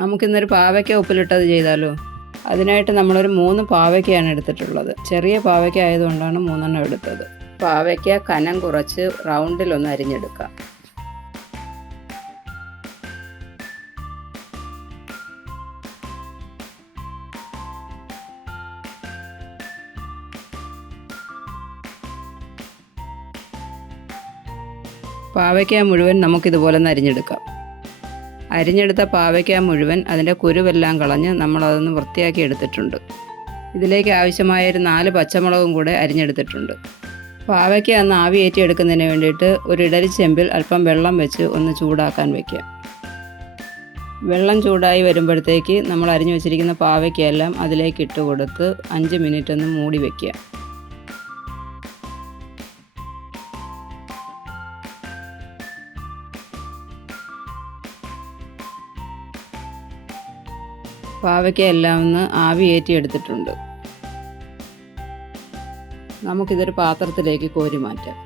നമുക്കിന്നൊരു പാവയ്ക്ക ഉപ്പിലിട്ടത് ചെയ്താലോ? അതിനായിട്ട് നമ്മളൊരു 3 പാവയ്ക്കയാണ് എടുത്തിട്ടുള്ളത്. ചെറിയ പാവയ്ക്ക ആയതുകൊണ്ടാണ് 3 എടുത്തത്. പാവയ്ക്ക കനം കുറച്ച് റൗണ്ടിലൊന്ന് അരിഞ്ഞെടുക്കാം. പാവയ്ക്ക മുഴുവൻ നമുക്കിതുപോലെ ഒന്ന് അരിഞ്ഞെടുക്കാം. അരിഞ്ഞെടുത്ത പാവയ്ക്ക മുഴുവൻ അതിൻ്റെ കുരുവെല്ലാം കളഞ്ഞ് നമ്മളതൊന്ന് വൃത്തിയാക്കി എടുത്തിട്ടുണ്ട്. ഇതിലേക്ക് ആവശ്യമായൊരു 4 പച്ചമുളകും കൂടെ അരിഞ്ഞെടുത്തിട്ടുണ്ട്. പാവയ്ക്ക ഒന്ന് ആവിയേറ്റി എടുക്കുന്നതിന് വേണ്ടിയിട്ട് ഒരു ഇഡലി ചെമ്പിൽ അല്പം വെള്ളം വെച്ച് ഒന്ന് ചൂടാക്കാൻ വയ്ക്കുക. വെള്ളം ചൂടായി വരുമ്പോഴത്തേക്ക് നമ്മൾ അരിഞ്ഞു വെച്ചിരിക്കുന്ന പാവയ്ക്കയെല്ലാം അതിലേക്ക് ഇട്ട് കൊടുത്ത് 5 മിനിറ്റ് ഒന്ന് മൂടി വയ്ക്കുക. പാവയ്ക്ക എല്ലാം ഒന്ന് ആവിയേറ്റി എടുത്തിട്ടുണ്ട്. നമുക്കിതൊരു പാത്രത്തിലേക്ക് കോരി മാറ്റാം.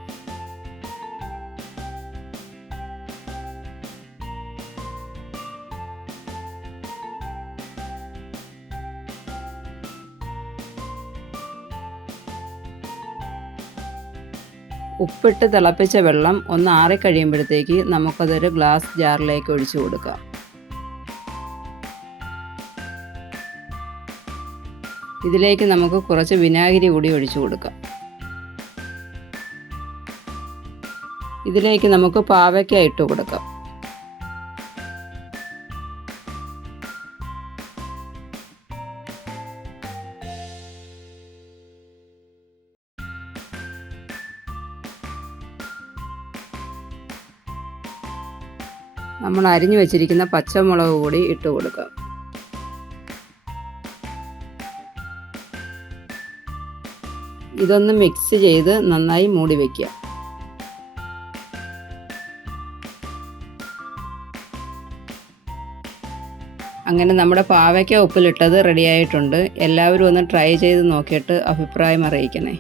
ഉപ്പിട്ട് തിളപ്പിച്ച വെള്ളം ഒന്ന് ആറിക്കഴിയുമ്പോഴത്തേക്ക് നമുക്കതൊരു ഗ്ലാസ് ജാറിലേക്ക് ഒഴിച്ചു കൊടുക്കാം. ഇതിലേക്ക് നമുക്ക് കുറച്ച് വിനാഗിരി കൂടി ഒഴിച്ചു കൊടുക്കാം. ഇതിലേക്ക് നമുക്ക് പാവയ്ക്ക ഇട്ട് കൊടുക്കാം. നമ്മൾ അരിഞ്ഞു വെച്ചിരിക്കുന്ന പച്ചമുളക് കൂടി ഇട്ട് കൊടുക്കാം. ഇതൊന്ന് മിക്സ് ചെയ്ത് നന്നായി മൂടി വയ്ക്കുക. അങ്ങനെ നമ്മുടെ പാവയ്ക്ക ഉപ്പിലിട്ടത് റെഡിയായിട്ടുണ്ട്. എല്ലാവരും ഒന്ന് ട്രൈ ചെയ്ത് നോക്കിയിട്ട് അഭിപ്രായം അറിയിക്കണേ.